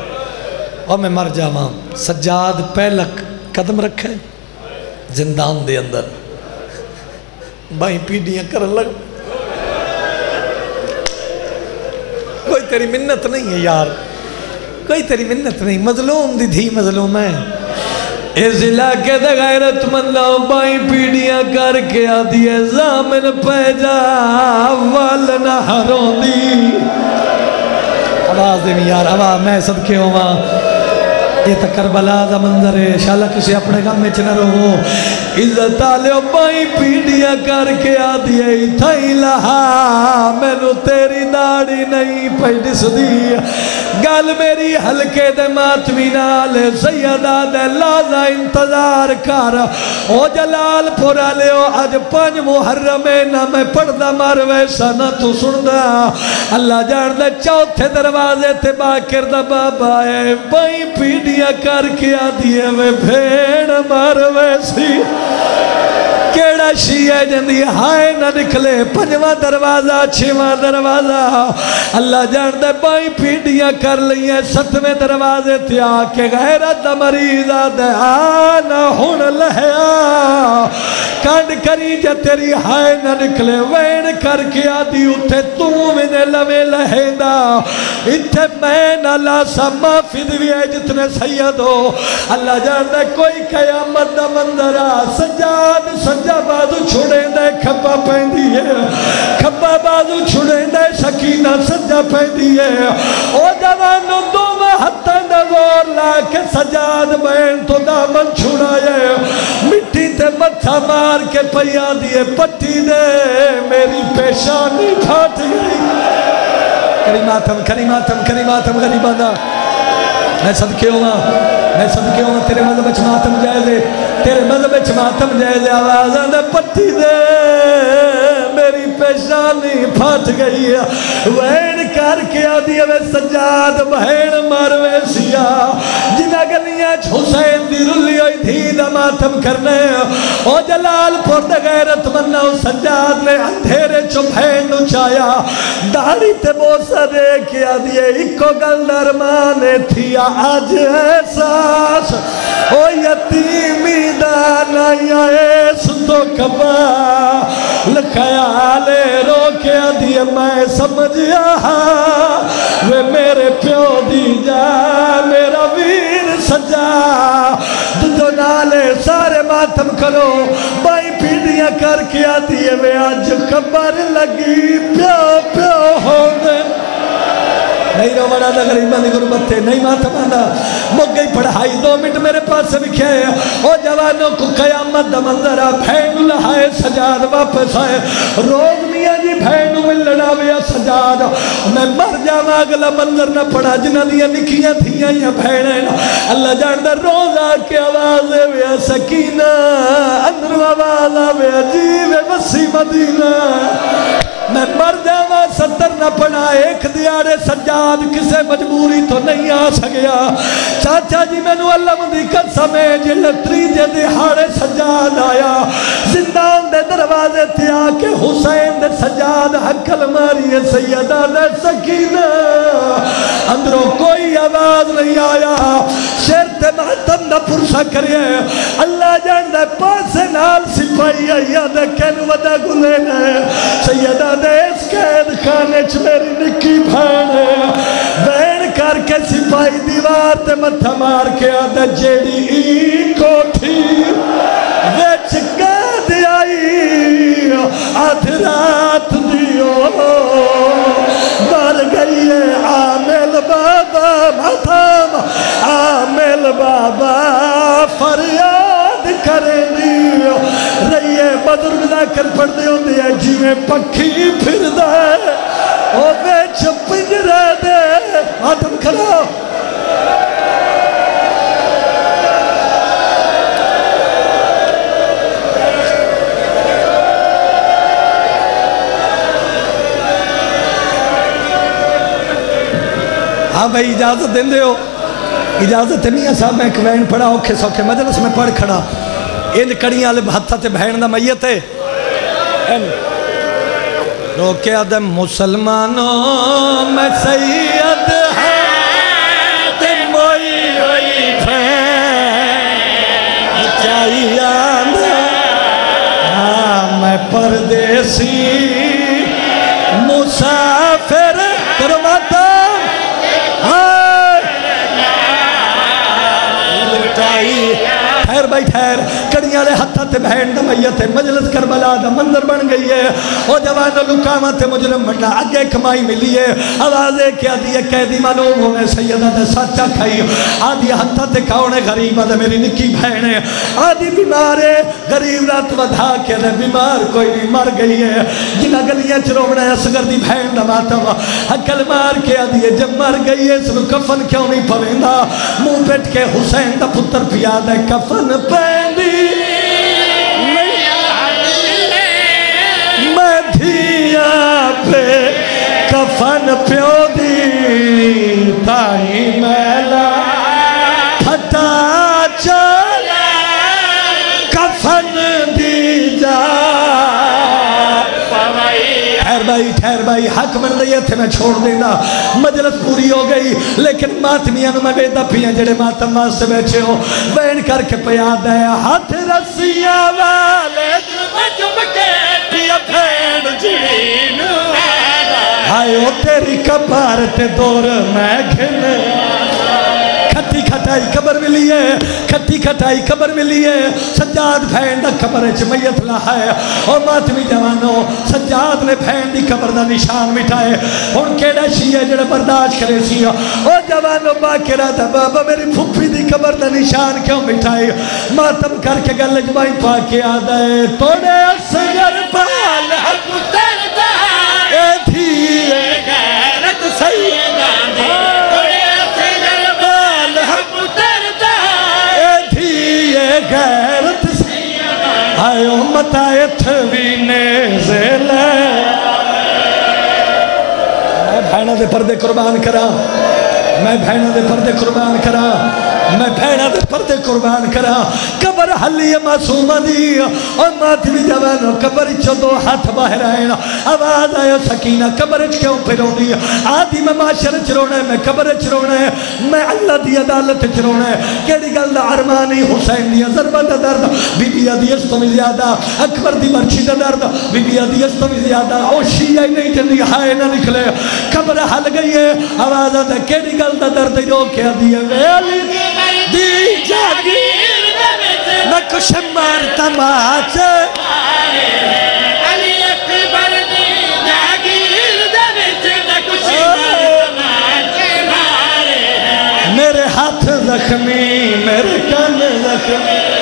اور میں مر جاواں سجاد پہلا قدم رکھے زندان دے اندر بائیں پیڑیاں کرن لگ کوئی تیری منت نہیں ہے یار کوئی تیری منت نہیں مظلوم دی دھی مظلوم ہے اس علاقے دے غیرت مندوں بائیں پیڑیاں کر کے آدھی ہے زامن پہ جا وال نہ ہروں دی آواز دے یار آواز میں صدقے ہوا یہ تو کربلا دا منظر ہے شالا کسی اپنے غم میں نہ رہو عزت آلے بائی پیڑیاں کر کے آدھیے تھائی لہا میں نو تیری داڑی نہیں پیڑس دی گل میری ہلکے دے ماتمی نالے سیدہ دے لازہ انتظار کر او جلال پورا لے او آج 5 محرم نہ میں پڑھدا مار ویسا نہ تو سندہ اللہ جان دے چوتھے دروازے تے باکر دا بابا ہے بائی پیڑیاں کر کے آدھیے میں بھیڑ مار ویسی کیڑا شیعہ جندی ہائے نہ نکلے 5واں دروازہ 6واں دروازہ اللہ جان دے بائی پیڑیاں کر لئیے 7ویں دروازے تیا کہ غیرت مریضہ دے آنا ہون لہیا کانڈ کری جا تیری ہائے نہ نکلے وین کر کے آدھی اٹھے تو میں لوے لہے دا اتھے میں نہ لاسا معافی دوئے جتنے سید ہو اللہ جان دے کوئی قیامت دا منظرہ سجاد سجا بازو چھوڑیں دے کھبا پہندی ہے کھبا بازو چھوڑیں دے سکینہ سجا پہندی ہے او جوانو دو ہتھاں دا زور لا کے سجاد بین تو دامن چھوڑائے مٹی تے متھا مار کے پیا دیے پٹی دے میری پیشانی پھاٹ گئی کریماتم کریماتم کریماتم غریبانہ میں صدقے ہوں تیرے مذہب اچھ ماتم جائزے تیرے مذہب اچھ ماتم جائزے آوازہ دے پٹی دے میری پیشانی پھاٹ گئی ہے وین کر کے آدھی ہے سجاد بہین ماروے سیا جنہ گلیاں حسین دی رلی ہوئی تھی دا ماتم کرنے او جلال پور دا غیرت منہ سجاد نے اندھیرے چو بہین نو چایا داڑی تے بوسا دے کے آدھی ہے اکو گل درمانے تھی آج احساس او یتیمی دانا یا ایس تو کبا لکھیالے رو کے آدھی ہے میں سمجھیا وہ میرے پیو دی جا میرا ویر سجا دو نالے سارے ماتم کرو بائی پیڑیاں کر کے آدھی ہے وہ آج خبر لگی پیو پیو ہونے نہیں رو منا دا غریبان دی غربت تھے نہیں ماتم آنا مک گئی پڑھائی 2 منٹ میرے پاس سے بکھے او جوانوں کو قیامت دا منظرہ بھین لہائے سجاد واپس آئے روز میاں جی بھین ملنا ویا سجاد میں مر جاما اگلا منظر نہ پڑھا جنہ دیا نکیاں تھیاں یا بھینیں اللہ جان دا روز آکے آوازے ویا سکینہ اندر آواز آوے عجیب وسی مدینہ میں مر جاما 70 نہ پڑھا ایک دیارے سجاد کسے مجبوری تو نہیں آ سکیا چاچا جی میں نو اللہ مندی قسم ہے جل 3 دہاڑے سجاد آیا زندان دے دروازے تھے آکے حسین دے سجاد حکل ماری ہے سیدہ دے سکینہ اندروں کوئی آواز نہیں آیا شرط محتم نہ پرسا کریے اللہ جان دے پاسے نال سپائی آیا دے کین ودا گلے نے سیدہ دے اس قید خانے چھ میری نکی بھانے بین کر کے سپائی دیوار تے متھا مار کے آدھا جیڑی ای کوٹھی ویچ قید آئی آدھ رات دیو مر گئی ہے عامل بابا ماتم عامل بابا فریاد کریں دیو رہیے بدرگ دا کر پڑھ دیو دیا جی میں پکھی پھر دے او بیچ پنجرے دے ماتم کھلو ہاں بھائی اجازت دیں دے ہو اجازت میاں صاحب میں ایک وین پڑھا اوکھے سوکھے مجلس میں پڑھ کھڑا ان کڑیاں علی بھتہ تے بہن دا میت ہے روکے آدم مسلمانوں میں سید ہے تے موئی ہوئی پھین چاہی آندھا میں پردیسی مسافر کرواتا ٹھہر بھائی ٹھہر کڑیاں والے ہتھا تے بہن دا میت مجلس کربلا دا منظر بن گئی ہے او جوان لکاواں تے مجرم بننا اگے کمائی ملی ہے آوازیں کیا دی قیدی معلوم ہونے سیدہ دے سچا کھائی آدھی ہتھا تے کھاؤنے غریب آدھے میری نکی بہن ہے آدھی بیمار ہے غریب رات ودھا کے دے بیمار کوئی بھی مر گئی ہے جنہ گلیاں چروڑا ہے اصغر دی بہن دا ماتم حکل مار کے آدھی ہے جب مر گئی ہے اس نے کفن کیوں نہیں پویندا منہ پیٹ کے حسین دا پتر پیاد ہے کفن پیندی میں دھیا پہ کفن پیو دی تائی میلا پھٹا چلا کفن دی جا ٹھہر بھائی حق من لئے تھے میں چھوڑ دینا مجلس پوری ہو گئی لیکن ماتمیاں میں بیدہ پیاں جڑے ماتم واسطے بیٹھے ہو بین کر کے پیاد ہے ہاتھ رسیاں والے جمکے پیا بین جڑینو ہائے او تیری کبارت دور میں گھنے کھٹی کھٹائی قبر ملی ہے کھٹی کھٹائی قبر ملی ہے سجاد بھین دا قبر اچھ میت لہا ہے اور ماتمی جوانوں سجاد نے بھین دی قبر دا نشان مٹھائے ان کیڑا شیعہ جڑا برداشت کرے سی اور جوانوں باکرہ دا بابا میری پھپی دی قبر دا نشان کیوں مٹھائے ماتم کر کے گل جمائی پاکے آدھا ہے توڑے اصغر پال حق تردہ اے دھیے غیرت سیدان دی غیرت آئے امت آئے تھوینے زیلے میں بھائنہ دے پردے قربان کرا میں بھائنہ دے پردے قربان کرا میں بھائنہ دے پردے قربان کرا قبر حلی معصومہ دی اور ماتمی جوانو قبر چو دو ہاتھ باہر آئینا آواز آیا سکینہ قبر کیوں پھروں دی آدھی میں معاشر چرونے میں قبر چرونے میں اللہ دی عدالت چرونے کیڑی گل دا عرمانی حسین دی ضربہ دا درد بی بی عدیس تو میں زیادہ اکبر دی مرچی دا درد بی بی عدیس تو میں زیادہ او شیعہ نہیں جنی ہائے نہ نکلے قبر حل گئی ہے آواز آتا کیڑی گل دا درد رو کیا دیئے ویلی دی جاگیر نہ کچھ مارتا ماچ علی اکبر دی جاگیر نہ کچھ مارتا ماچ میرے ہاتھ زخمی میرے کان زخمی